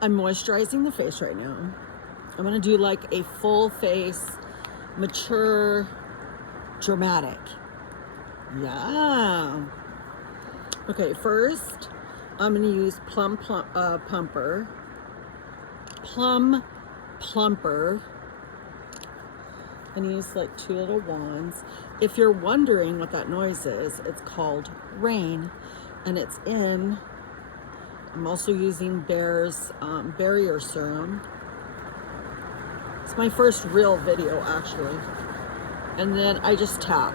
I'm moisturizing the face right now. I'm gonna do like a full face, mature, dramatic. Yeah. Okay, first I'm gonna use Plum Plumper. And use like 2 little wands. If you're wondering what that noise is, it's called rain, and it's in. I'm also using Bear's barrier serum. It's my first real video, actually. And then I just tap.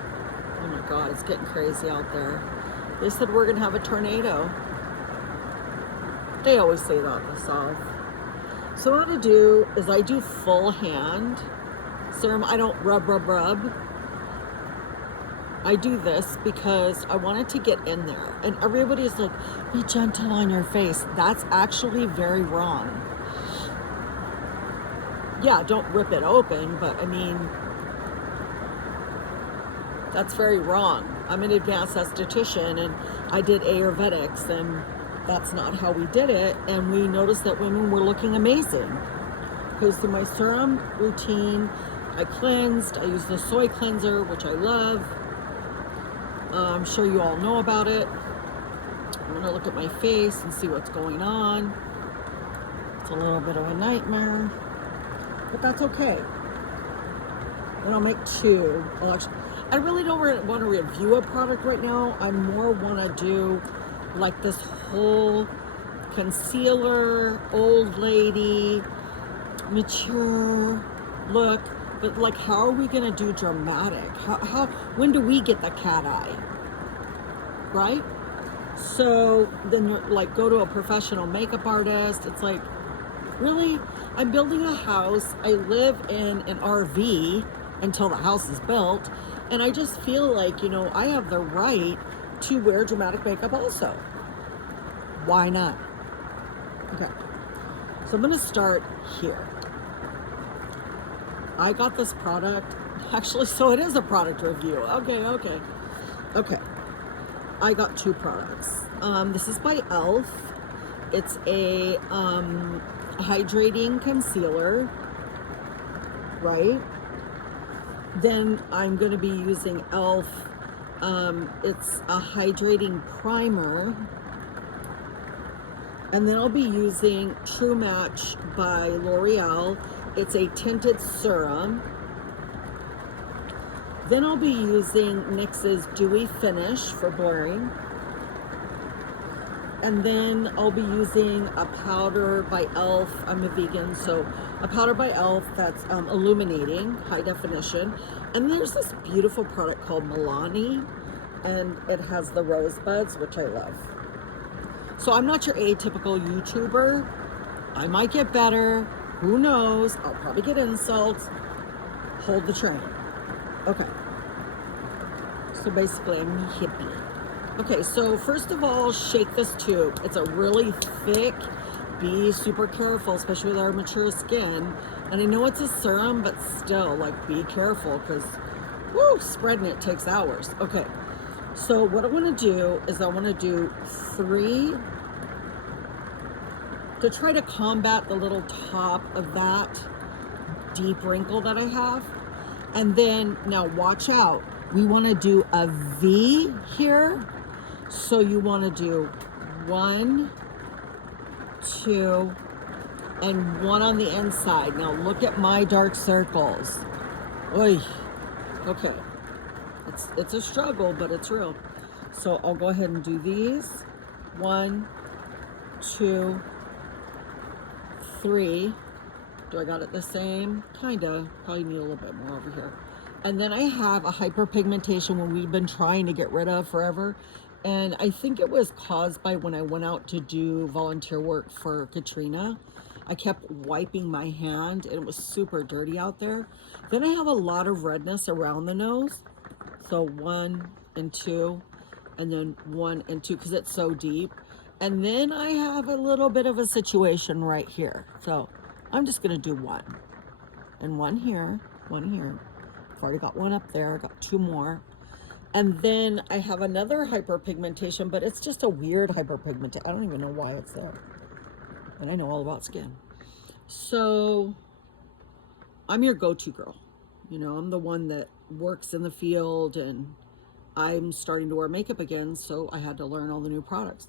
Oh my God, it's getting crazy out there. They said we're gonna have a tornado. They always say that in the South. So what I do is I do full hand serum. I don't rub. I do this because I want it to get in there. And everybody's like, be gentle on your face. That's actually very wrong. Yeah, don't rip it open, but I mean, that's very wrong. I'm an advanced esthetician and I did Ayurvedics, and that's not how we did it. And we noticed that women were looking amazing. Because through my serum routine, I cleansed. I used the soy cleanser, which I love. I'm sure you all know about it. I'm gonna look at my face and see what's going on. It's a little bit of a nightmare, but that's okay. Then I'll make 2. Well, actually, I really don't want to review a product right now. I more want to do like this whole concealer, old lady, mature look. But like, how are we gonna do dramatic? How when do we get the cat eye? Right? So then you're like, go to a professional makeup artist. It's like, really? I'm building a house. I live in an RV until the house is built. And I just feel like, I have the right to wear dramatic makeup also. Why not? Okay. So I'm gonna start here. I got this product, actually, so it is a product review. Okay. I got 2 products. This is by e.l.f. It's a hydrating concealer, right? Then I'm going to be using e.l.f. It's a hydrating primer. And then I'll be using True Match by L'Oreal. It's a tinted serum. Then I'll be using NYX's Dewy Finish for blurring. And then I'll be using a powder by e.l.f. I'm a vegan, so a powder by e.l.f. that's illuminating, high definition. And there's this beautiful product called Milani, and it has the rosebuds, which I love. So I'm not your atypical YouTuber. I might get better. Who knows? I'll probably get insults. Hold the train. Okay. So basically, I'm a hippie. Okay, so first of all, shake this tube. It's a really thick. Be super careful, especially with our mature skin. And I know it's a serum, but still, like, be careful because, spreading it takes hours. Okay, so what I want to do is I want to do 3 to try to combat the little top of that deep wrinkle that I have. And then, now watch out. We want to do a V here. So you want to do 1, 2, and 1 on the inside. Now look at my dark circles. Oy. Okay. It's a struggle, but it's real. So I'll go ahead and do these. 1, 2, 3. Do I got it the same? Kinda. Probably need a little bit more over here. And then I have a hyperpigmentation one we've been trying to get rid of forever. And I think it was caused by when I went out to do volunteer work for Katrina. I kept wiping my hand and it was super dirty out there. Then I have a lot of redness around the nose. So 1 and 2, and then 1 and 2 because it's so deep. And then I have a little bit of a situation right here. So I'm just gonna do 1 and 1 here, 1 here. I've already got 1 up there, I got 2 more. And then I have another hyperpigmentation, but it's just a weird hyperpigmentation. I don't even know why it's there. and I know all about skin. So I'm your go-to girl. You know, I'm the one that works in the field, and I'm starting to wear makeup again, so I had to learn all the new products.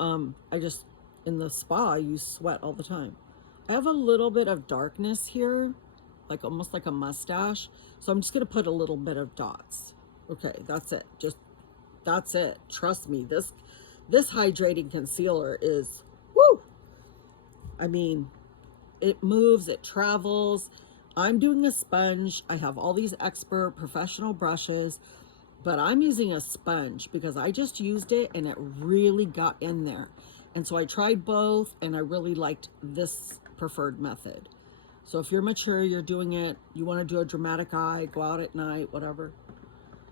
I just, in the spa, I use sweat all the time. I have a little bit of darkness here, like almost like a mustache. So I'm just gonna put a little bit of dots. Okay, that's it. That's it. Trust me, this hydrating concealer is, woo! I mean, it moves, it travels. I'm doing a sponge. I have all these expert professional brushes, but I'm using a sponge because I just used it and it really got in there. And so I tried both, and I really liked this preferred method. So if you're mature, you're doing it, you want to do a dramatic eye, go out at night, whatever.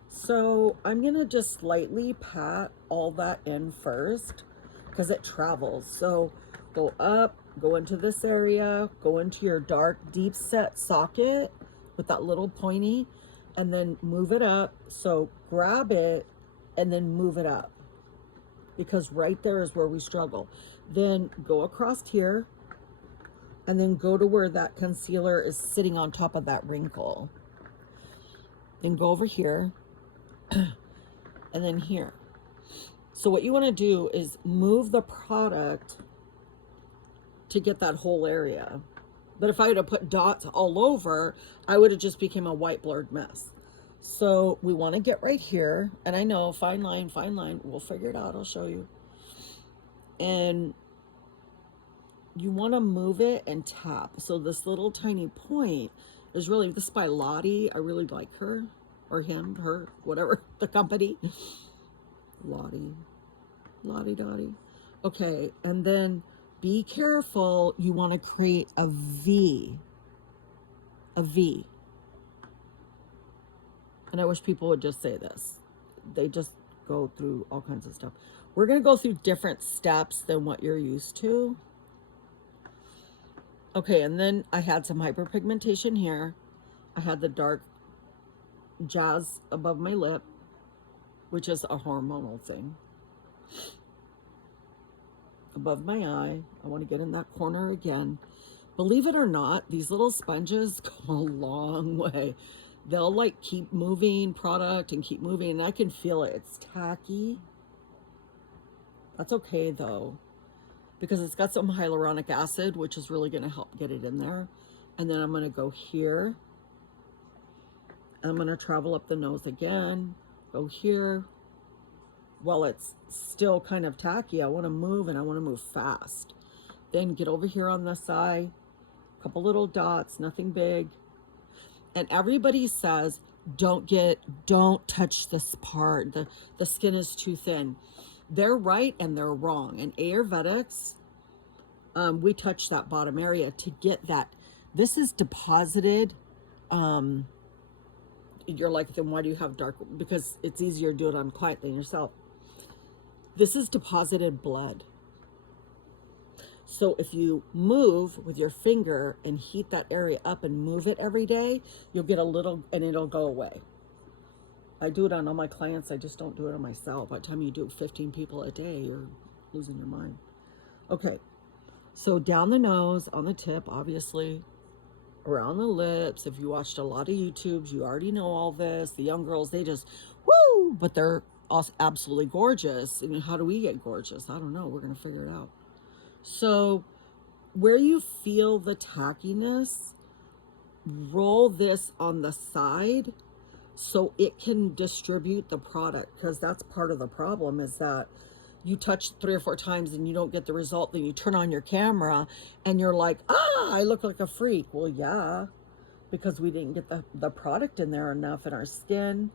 So I'm going to just slightly pat all that in first because it travels. So go up, go into this area, go into your dark deep set socket with that little pointy, and then move it up. So grab it and then move it up, because right there is where we struggle. Then go across here and then go to where that concealer is sitting on top of that wrinkle. Then go over here and then here. So what you want to do is move the product to get that whole area. But if I had to put dots all over, I would have just become a white blurred mess. So we want to get right here. And I know, fine line, we'll figure it out, I'll show you. And you want to move it and tap. So this little tiny point is really, this is by Lottie. I really like her, or him, her, whatever, the company. Lottie Dottie. Okay, and then be careful. You want to create a V. A V. And I wish people would just say this. They just go through all kinds of stuff. We're going to go through different steps than what you're used to. Okay, and then I had some hyperpigmentation here. I had the dark jazz above my lip, which is a hormonal thing. Above my eye, I want to get in that corner again. Believe it or not, these little sponges go a long way. They'll like keep moving product and keep moving, and I can feel it. It's tacky. That's okay though, because it's got some hyaluronic acid, which is really going to help get it in there. And then I'm going to go here. I'm going to travel up the nose again, go here. While it's still kind of tacky, I want to move, and I want to move fast. Then get over here on this side, a couple little dots, nothing big. And everybody says, don't touch this part. The skin is too thin. They're right and they're wrong. In Ayurvedics, we touch that bottom area to get that. This is deposited. You're like, then why do you have dark? Because it's easier to do it on client than yourself. This is deposited blood. So if you move with your finger and heat that area up and move it every day, you'll get a little, and it'll go away. I do it on all my clients. I just don't do it on myself. By the time you do 15 people a day, you're losing your mind. Okay, so down the nose, on the tip, obviously, around the lips. If you watched a lot of YouTubes, you already know all this. The young girls, they just, woo, but they're also absolutely gorgeous. I mean, how do we get gorgeous? I don't know. We're going to figure it out. So where you feel the tackiness, roll this on the side so it can distribute the product, because that's part of the problem, is that you touch 3 or 4 times and you don't get the result. Then you turn on your camera and you're like, I look like a freak. Well, yeah, because we didn't get the product in there enough, and our skin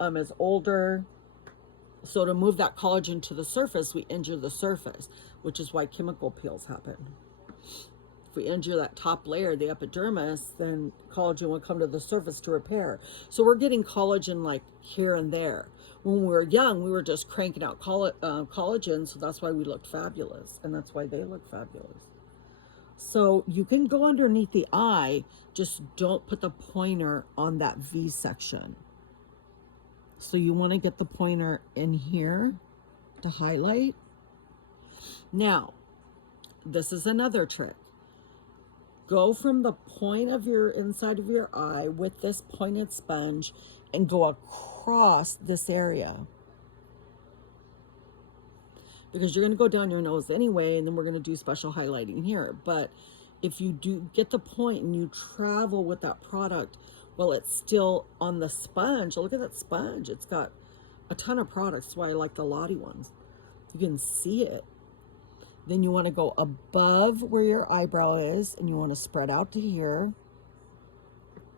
is older. So to move that collagen to the surface, we injure the surface, which is why chemical peels happen. If we injure that top layer, the epidermis, then collagen will come to the surface to repair. So we're getting collagen like here and there. When we were young, we were just cranking out collagen, so that's why we looked fabulous, and that's why they look fabulous. So you can go underneath the eye, just don't put the pointer on that V section. So you want to get the pointer in here to highlight. Now, this is another trick. Go from the point of your inside of your eye with this pointed sponge and go across this area. Because you're going to go down your nose anyway, and then we're going to do special highlighting here. But if you do get the point and you travel with that product while it's still on the sponge, look at that sponge. It's got a ton of products. That's why I like the Lottie ones. You can see it. Then you want to go above where your eyebrow is, and you want to spread out to here.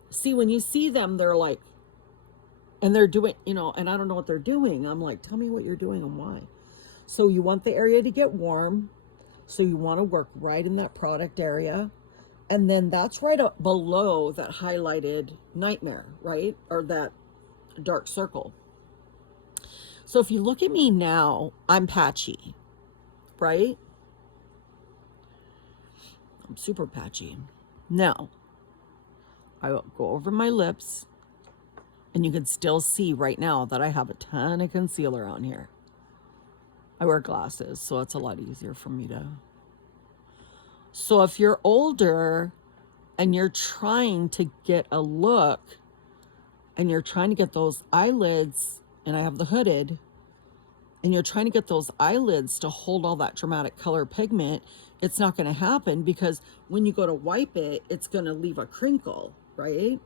See, when you see them, they're like, and they're doing, you know, and I don't know what they're doing. I'm like, tell me what you're doing and why. So you want the area to get warm. So you want to work right in that product area. And then that's right up below that highlighted nightmare, right? Or that dark circle. So if you look at me now, I'm patchy, right? I'm super patchy. Now, I will go over my lips, and you can still see right now that I have a ton of concealer on here. I wear glasses, so it's a lot easier for me to. So if you're older and you're trying to get a look and you're trying to get those eyelids, and I have the hooded, and you're trying to get those eyelids to hold all that dramatic color pigment, it's not going to happen, because when you go to wipe it, it's going to leave a crinkle, right?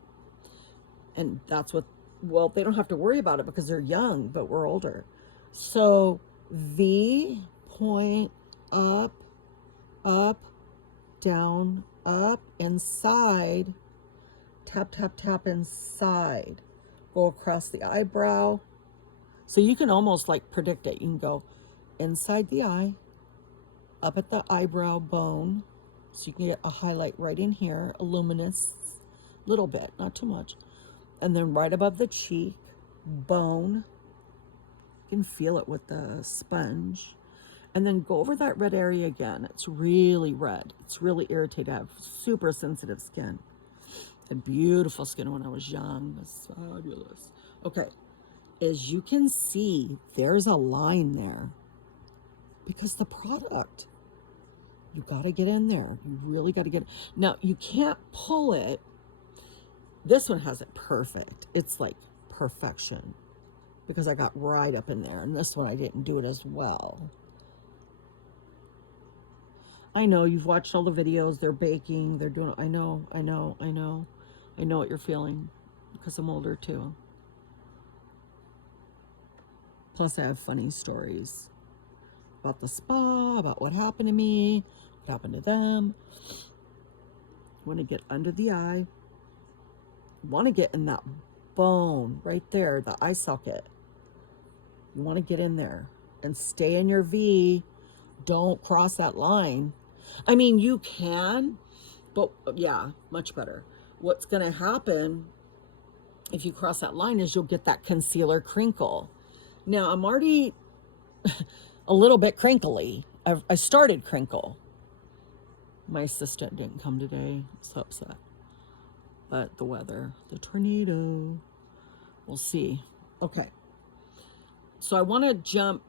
And that's what, well, they don't have to worry about it because they're young, but we're older. So V, point, up, up, down, up, inside, tap, tap, tap, inside, go across the eyebrow. So you can almost like predict it. You can go inside the eye, up at the eyebrow bone, so you can get a highlight right in here, a luminous little bit, not too much. And then right above the cheek, bone, you can feel it with the sponge. And then go over that red area again. It's really red. It's really irritating. I have super sensitive skin. I had beautiful skin when I was young. It's fabulous. Okay. As you can see, there's a line there. Because the product, you got to get in there. You really got to get. Now, you can't pull it. This one has it perfect. It's like perfection. Because I got right up in there. And this one, I didn't do it as well. I know you've watched all the videos. They're baking. They're doing. I know. I know what you're feeling. Because I'm older too. Plus, I have funny stories about the spa, about what happened to me, what happened to them. Want to get under the eye. Want to get in that bone right there, the eye socket. You want to get in there and stay in your V. Don't cross that line. I mean, you can, but yeah, much better. What's going to happen if you cross that line is you'll get that concealer crinkle. Now, I'm already a little bit crinkly. I started crinkle. My assistant didn't come today. I'm so upset. But the weather, the tornado, we'll see. Okay. So I want to jump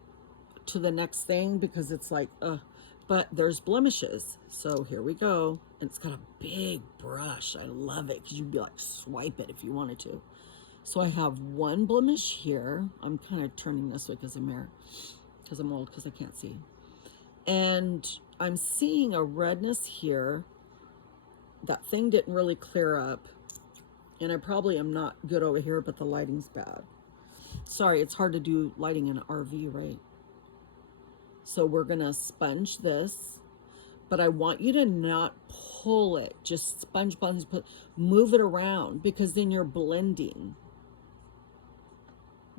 to the next thing because it's like, but there's blemishes. So here we go. And it's got a big brush. I love it because you'd be like, swipe it if you wanted to. So I have one blemish here. I'm kind of turning this way because I'm old, because I can't see. And I'm seeing a redness here. That thing didn't really clear up. And I probably am not good over here, but the lighting's bad. Sorry, it's hard to do lighting in an RV, right? So we're going to sponge this. But I want you to not pull it. Just sponge, move it around, because then you're blending.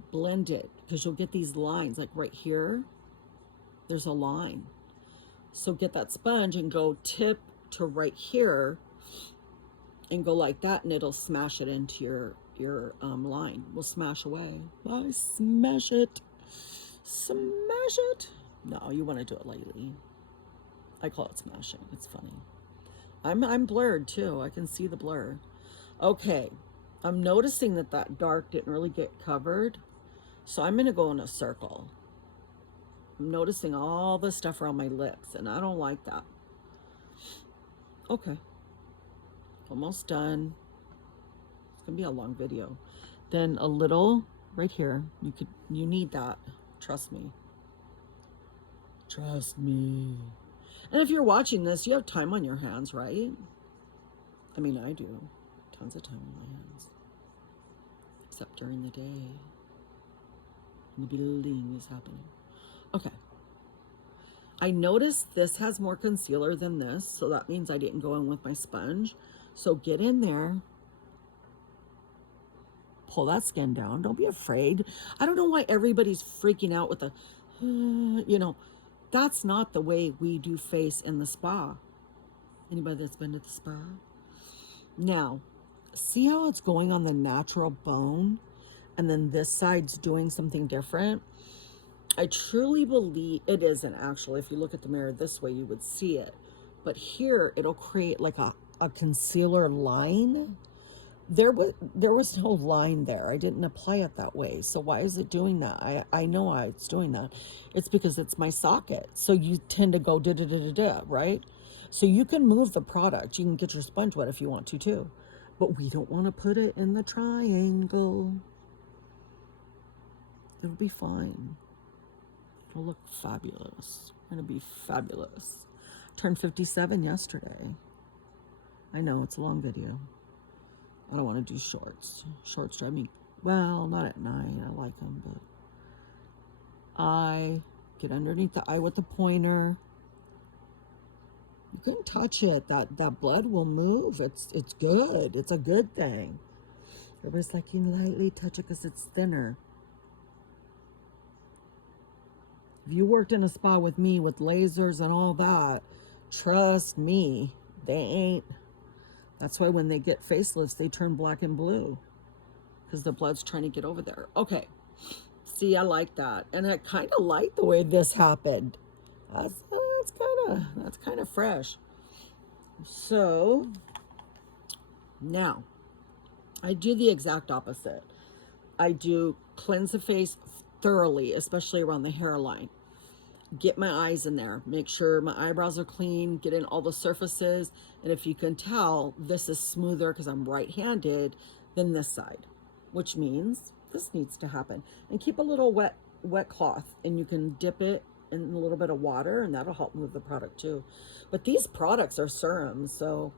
Blend it, because you'll get these lines. Like right here, there's a line. So get that sponge and go tip to right here and go like that, and it'll smash it into your line. We'll smash away. I smash it. Smash it. No, you want to do it lightly. I call it smashing. It's funny. I'm blurred too. I can see the blur. Okay. I'm noticing that dark didn't really get covered. So I'm going to go in a circle. I'm noticing all the stuff around my lips, and I don't like that. Okay. Almost done. It's gonna be a long video. Then a little right here. You need that. Trust me. Trust me. And if you're watching this, you have time on your hands, right? I mean, I do. Tons of time on my hands. Except during the day. The building is happening. Okay. I noticed this has more concealer than this, so that means I didn't go in with my sponge. So get in there. Pull that skin down. Don't be afraid. I don't know why everybody's freaking out with the, you know, that's not the way we do face in the spa. Anybody that's been to the spa? Now, see how it's going on the natural bone, and then this side's doing something different? I truly believe it isn't actually. If you look at the mirror this way, you would see it. But here, it'll create like a concealer line. There was no line there. I didn't apply it that way. So why is it doing that? I know why it's doing that. It's because it's my socket. So you tend to go da-da-da-da-da, right? So you can move the product. You can get your sponge wet if you want to too. But we don't want to put it in the triangle. It'll be fine. It'll look fabulous. We're going to be fabulous. Turned 57 yesterday. I know, it's a long video. I don't want to do shorts. Shorts drive me, well, not at night. I like them, but I get underneath the eye with the pointer. You can touch it. That blood will move. It's good. It's a good thing. Everybody's like, you lightly touch it because it's thinner. If you worked in a spa with me with lasers and all that, trust me, they ain't. That's why when they get facelifts, they turn black and blue because the blood's trying to get over there. Okay. See, I like that. And I kind of like the way this happened. That's kind of fresh. So now I do the exact opposite. I do cleanse the face thoroughly, especially around the hairline. Get my eyes in there, make sure my eyebrows are clean, get in all the surfaces. And if you can tell, this is smoother because I'm right-handed than this side, which means this needs to happen. And keep a little wet cloth, and you can dip it in a little bit of water, and that'll help move the product too. But these products are serums, so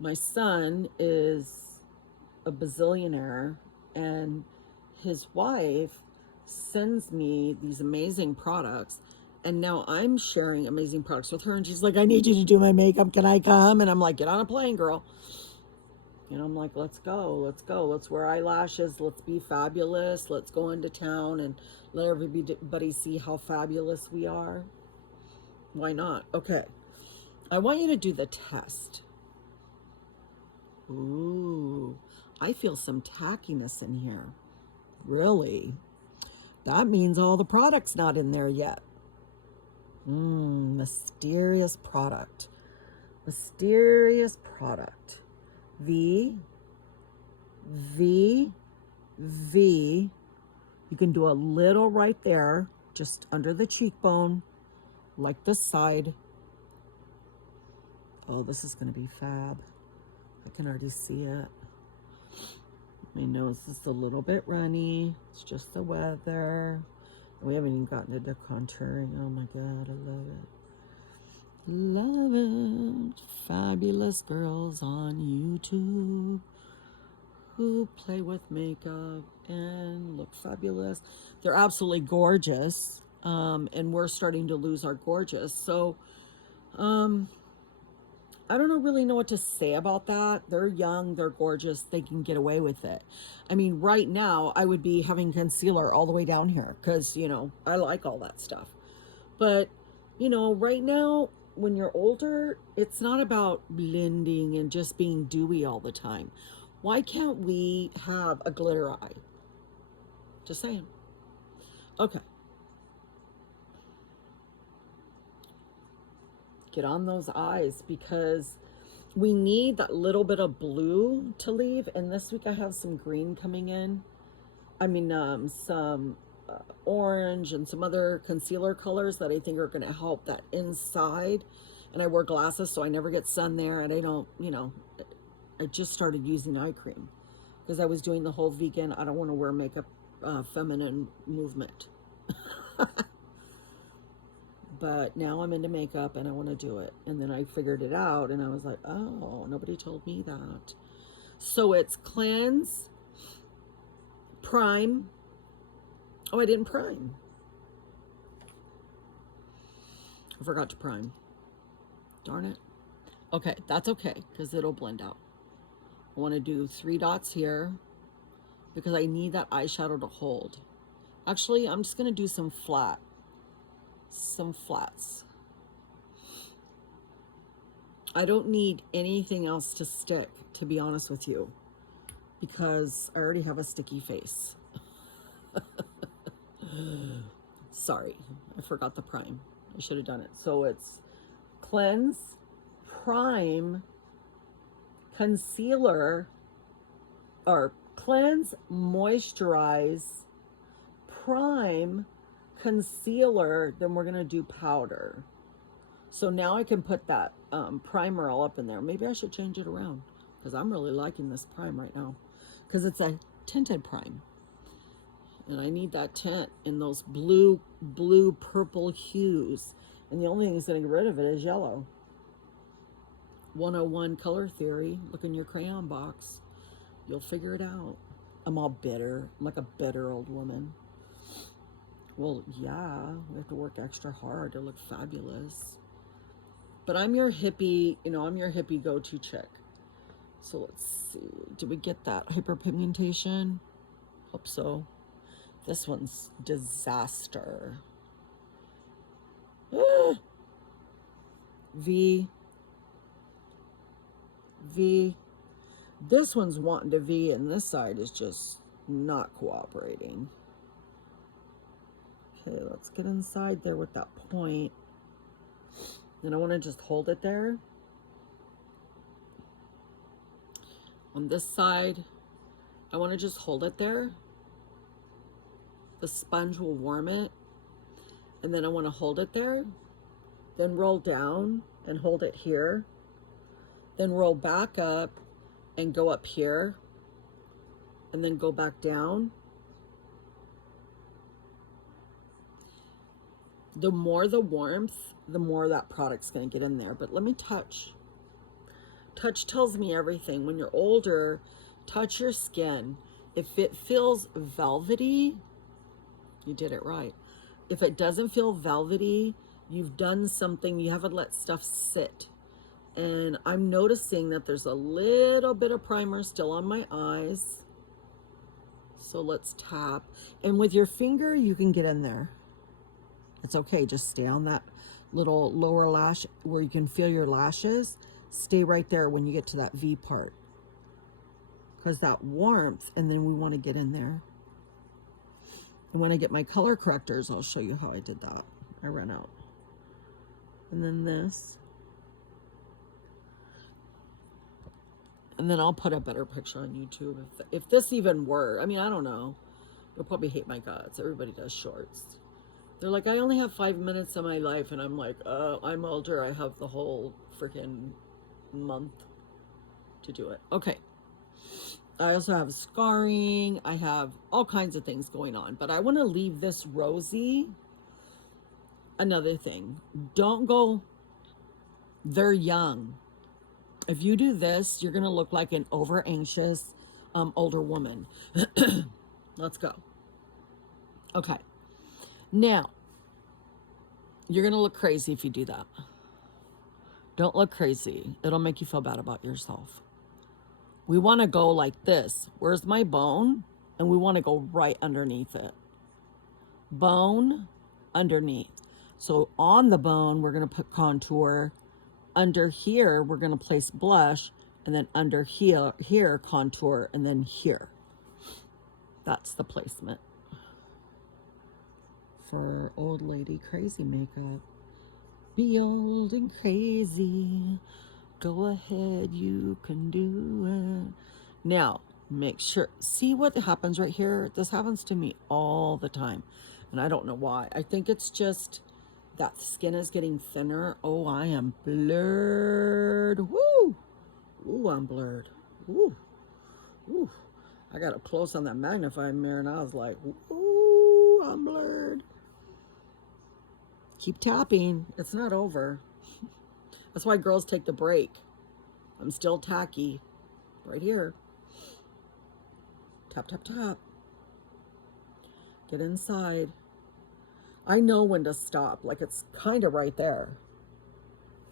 my son is a bazillionaire, and his wife sends me these amazing products, and now I'm sharing amazing products with her, and she's like, I need you to do my makeup, can I come? And I'm like, get on a plane, girl. And I'm like, let's go, let's wear eyelashes, let's be fabulous, let's go into town and let everybody see how fabulous we are. Why not? Okay, I want you to do the test. Ooh, I feel some tackiness in here. Really? That means all the product's not in there yet. Mysterious product. Mysterious product. V. You can do a little right there, just under the cheekbone, like this side. Oh, this is going to be fab. I can already see it. My nose is a little bit runny. It's just the weather. We haven't even gotten into contouring. Oh my God, I love it. Love it. Fabulous girls on YouTube who play with makeup and look fabulous. They're absolutely gorgeous. And we're starting to lose our gorgeous. So, I don't really know what to say about that. They're young, they're gorgeous, they can get away with it. I mean, right now, I would be having concealer all the way down here because, you know, I like all that stuff. But, you know, right now, when you're older, it's not about blending and just being dewy all the time. Why can't we have a glitter eye? Just saying. Okay. Get on those eyes because we need that little bit of blue to leave. And this week I have some green coming in. I mean, some orange and some other concealer colors that I think are going to help that inside. And I wear glasses, so I never get sun there. And I don't, you know, I just started using eye cream because I was doing the whole vegan, I don't want to wear makeup, feminine movement. But now I'm into makeup and I want to do it. And then I figured it out and I was like, oh, nobody told me that. So it's cleanse, prime. Oh, I didn't prime. I forgot to prime. Darn it. Okay, that's okay because it'll blend out. I want to do 3 dots here because I need that eyeshadow to hold. Actually, I'm just going to do some flats. I don't need anything else to stick, to be honest with you, because I already have a sticky face. Sorry, I forgot the prime. I should have done it. So it's cleanse, prime, concealer, or cleanse, moisturize, prime, concealer, then we're going to do powder. So now I can put that primer all up in there. Maybe I should change it around because I'm really liking this prime right now because it's a tinted prime. And I need that tint in those blue, purple hues. And the only thing that's going to get rid of it is yellow. 101 color theory. Look in your crayon box. You'll figure it out. I'm all bitter. I'm like a bitter old woman. Well, yeah, we have to work extra hard to look fabulous. But I'm your hippie, you know, I'm your hippie go-to chick. So let's see. Did we get that hyperpigmentation? Hope so. This one's disaster. V. This one's wanting to V, and this side is just not cooperating. Okay, let's get inside there with that point. Then I want to just hold it there. On this side, I want to just hold it there. The sponge will warm it. And then I want to hold it there. Then roll down and hold it here. Then roll back up and go up here. And then go back down. The more the warmth, the more that product's going to get in there. But let me touch. Touch tells me everything. When you're older, touch your skin. If it feels velvety, you did it right. If it doesn't feel velvety, you've done something, you haven't let stuff sit. And I'm noticing that there's a little bit of primer still on my eyes. So let's tap. And with your finger, you can get in there. It's okay, just stay on that little lower lash where you can feel your lashes. Stay right there when you get to that V part. Because that warmth, and then we want to get in there. And when I get my color correctors, I'll show you how I did that. I ran out. And then this. And then I'll put a better picture on YouTube. If this even were, I mean, I don't know. You'll probably hate my guts. Everybody does shorts. They're like, I only have 5 minutes of my life. And I'm like, I'm older. I have the whole freaking month to do it. Okay. I also have scarring. I have all kinds of things going on. But I want to leave this rosy. Another thing. Don't go, they're young. If you do this, you're going to look like an over anxious older woman. Let's go. Okay. Now, you're going to look crazy if you do that. Don't look crazy. It'll make you feel bad about yourself. We want to go like this. Where's my bone? And we want to go right underneath it. Bone, underneath. So on the bone, we're going to put contour. Under here, we're going to place blush. And then under here, contour. And then here. That's the placement for old lady crazy makeup. Be old and crazy. Go ahead, you can do it. Now, Make sure, see what happens right here? This happens to me all the time. And I don't know why. I think it's just that skin is getting thinner. Oh, I am blurred. Woo! Ooh, I'm blurred. Ooh, ooh. I got up close on that magnifying mirror and I was like, ooh, I'm blurred. Keep tapping. It's not over. That's why girls take the break. I'm still tacky. Right here. Tap, tap, tap. Get inside. I know when to stop. Like, it's kind of right there.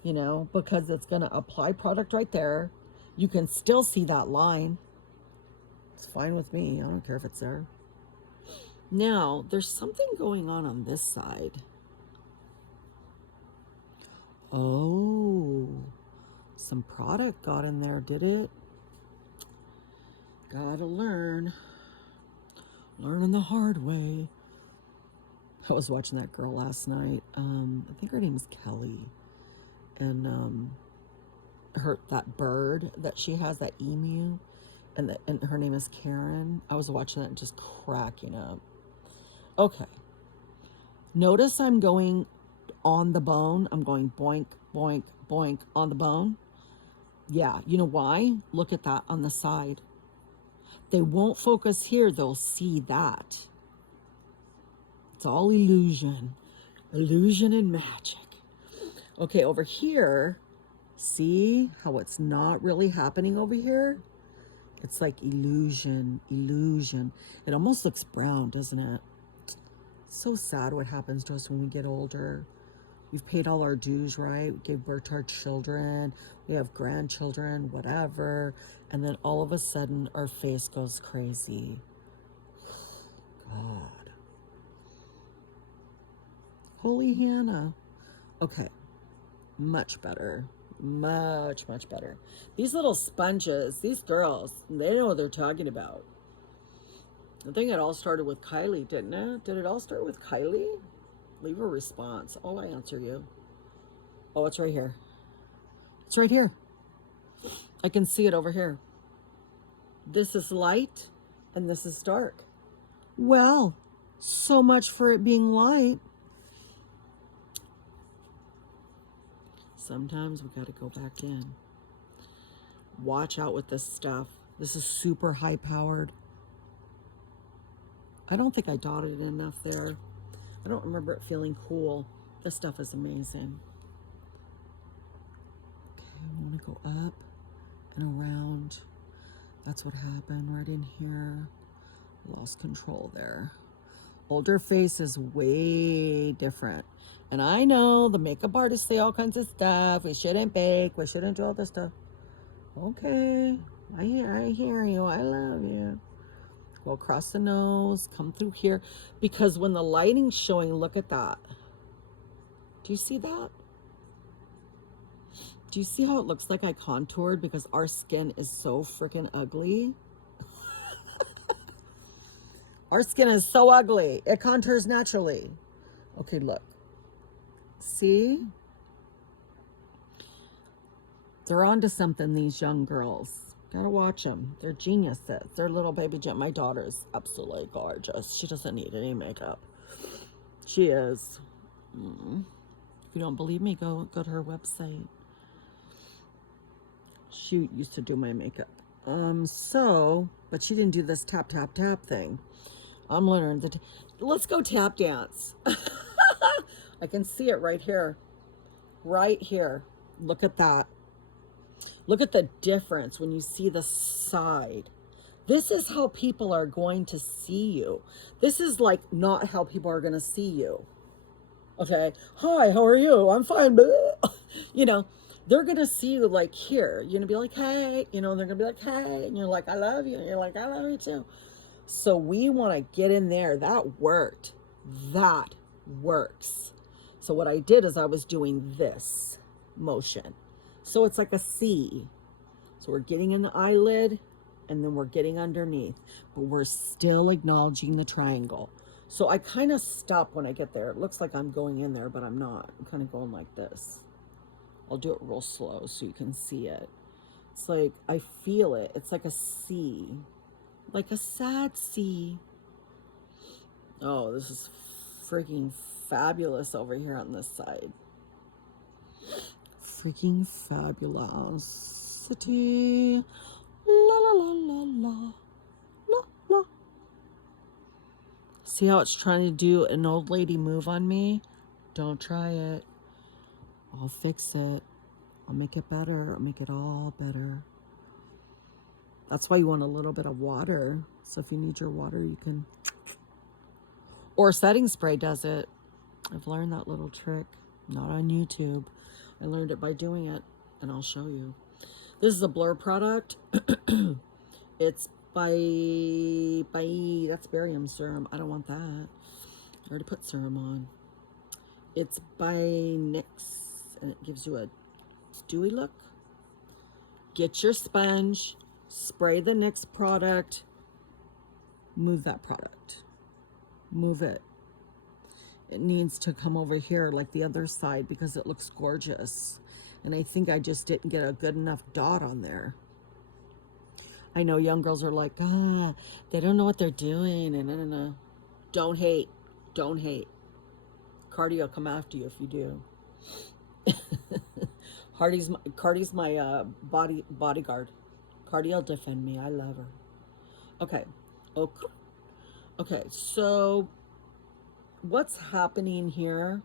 You know, because it's going to apply product right there. You can still see that line. It's fine with me. I don't care if it's there. Now, there's something going on this side. Oh, some product got in there, did it? Gotta learn. Learning the hard way. I was watching that girl last night. I think her name is Kelly. And that bird that she has, that emu, and her name is Karen. I was watching that and just cracking up. Okay. Notice I'm going on the bone. I'm going boink, boink, boink on the bone. Yeah, you know why? Look at that on the side. They won't focus here. They'll see that. It's all illusion. Illusion and magic. Okay, over here, see how it's not really happening over here? It's like illusion, illusion. It almost looks brown, doesn't it? It's so sad what happens to us when we get older. We've paid all our dues, right? We gave birth to our children. We have grandchildren, whatever. And then all of a sudden, our face goes crazy. God. Holy Hannah. Okay. Much better. Much, much better. These little sponges, these girls, they know what they're talking about. I think it all started with Kylie, didn't it? Did it all start with Kylie? Leave a response. I'll answer you. Oh, it's right here. It's right here. I can see it over here. This is light and this is dark. Well, so much for it being light. Sometimes we got to go back in. Watch out with this stuff. This is super high powered. I don't think I dotted it enough there. I don't remember it feeling cool. This stuff is amazing. Okay, I want to go up and around. That's what happened right in here. Lost control there. Older face is way different. And I know the makeup artists say all kinds of stuff. We shouldn't bake. We shouldn't do all this stuff. Okay. I hear you. I love you. Go across the nose. Come through here. Because when the lighting's showing, look at that. Do you see that? Do you see how it looks like I contoured? Because our skin is so freaking ugly. Our skin is so ugly. It contours naturally. Okay, look. See? They're onto something, these young girls. Gotta watch them. They're geniuses. They're little baby Jen. My daughter's absolutely gorgeous. She doesn't need any makeup. She is. If you don't believe me, go to her website. She used to do my makeup. But she didn't do this tap, tap, tap thing. I'm learning let's go tap dance. I can see it right here. Right here. Look at that. Look at the difference when you see the side. This is how people are going to see you. This is like not how people are going to see you. Okay. Hi, how are you? I'm fine. You know, they're going to see you like here. You're going to be like, hey. You know, they're going to be like, hey. And you're like, I love you. And you're like, I love you too. So we want to get in there. That worked. That works. So what I did is I was doing this motion. So it's like a C. So we're getting in the eyelid and then we're getting underneath, but we're still acknowledging the triangle. So I kind of stop when I get there. It looks like I'm going in there, but I'm not. I'm kind of going like this. I'll do it real slow so you can see it. It's like, I feel it. It's like a C. like a sad sea. Oh, this is freaking fabulous over here on this side. Freaking fabulous city. La la la la la. La la. See how it's trying to do an old lady move on me? Don't try it. I'll fix it. I'll make it better. I'll make it all better. That's why you want a little bit of water. So if you need your water, you can. Or setting spray does it. I've learned that little trick. Not on YouTube. I learned it by doing it, and I'll show you. This is a Blur product. It's by that's barium serum. I don't want that. I already put serum on. It's by NYX, and it gives you a dewy look. Get your sponge, spray the NYX product, move that product. Move it. It needs to come over here like the other side because it looks gorgeous. And I think I just didn't get a good enough dot on there. I know young girls are like, they don't know what they're doing. And don't hate. Don't hate. Cardi will come after you if you do. Cardi's my bodyguard. Cardi will defend me. I love her. Okay. Okay, so what's happening here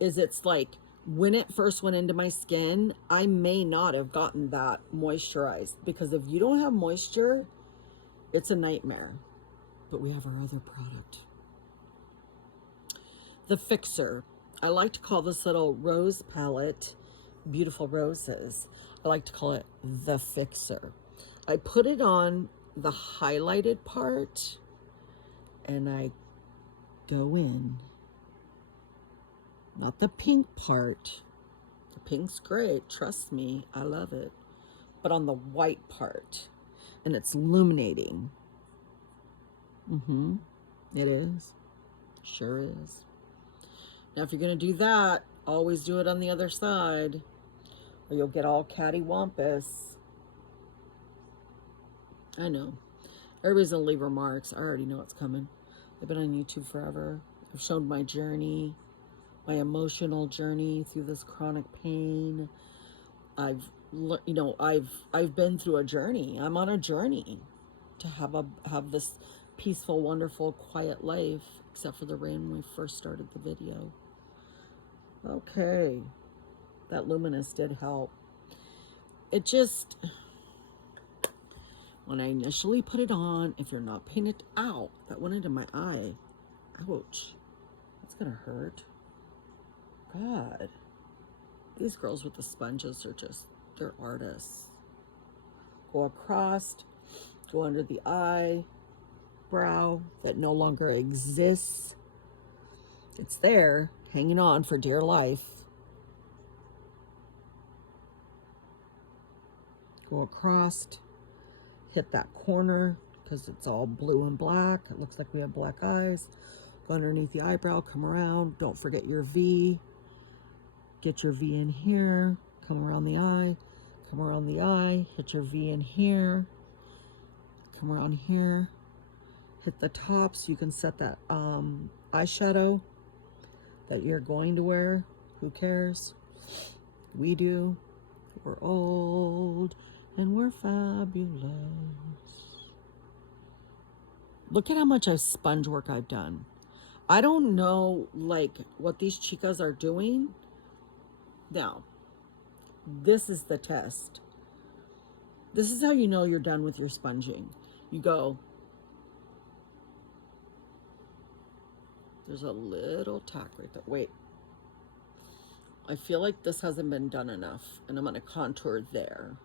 is it's like when it first went into my skin, I may not have gotten that moisturized because if you don't have moisture, it's a nightmare. But we have our other product. The Fixer. I like to call this little rose palette, Beautiful Roses. I like to call it the Fixer. I put it on the highlighted part and I go in. Not the pink part. The pink's great. Trust me. I love it. But on the white part. And it's illuminating. It is. Sure is. Now, if you're going to do that, always do it on the other side. Or you'll get all cattywampus. I know. Everybody's going to leave remarks. I already know what's coming. I've been on YouTube forever. I've shown my journey. My emotional journey through this chronic pain. I've been through a journey. I'm on a journey to have this peaceful, wonderful, quiet life, except for the rain when we first started the video. Okay, that luminous did help. It just, when I initially put it on, if you're not paying it out, that went into my eye. Ouch, that's gonna hurt. God, these girls with the sponges are just, they're artists. Go across, go under the eye, brow that no longer exists. It's there, hanging on for dear life. Go across, hit that corner because it's all blue and black. It looks like we have black eyes. Go underneath the eyebrow, come around. Don't forget your V. Get your V in here, come around the eye, hit your V in here, come around here, hit the top so you can set that eyeshadow that you're going to wear. Who cares? We do. We're old and we're fabulous. Look at how much sponge work I've done. I don't know like what these chicas are doing. Now, this is the test. This is how you know you're done with your sponging. You go, there's a little tack right there. Wait, I feel like this hasn't been done enough, and I'm going to contour there.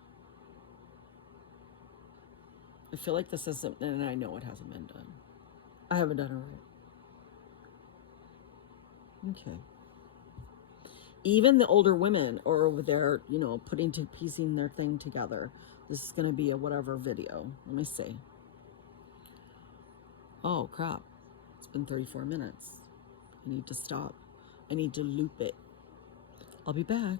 I feel like this isn't, and I know it hasn't been done. I haven't done it right. Okay. Even the older women are over there, you know, piecing their thing together. This is going to be a whatever video. Let me see. Oh, crap. It's been 34 minutes. I need to stop. I need to loop it. I'll be back.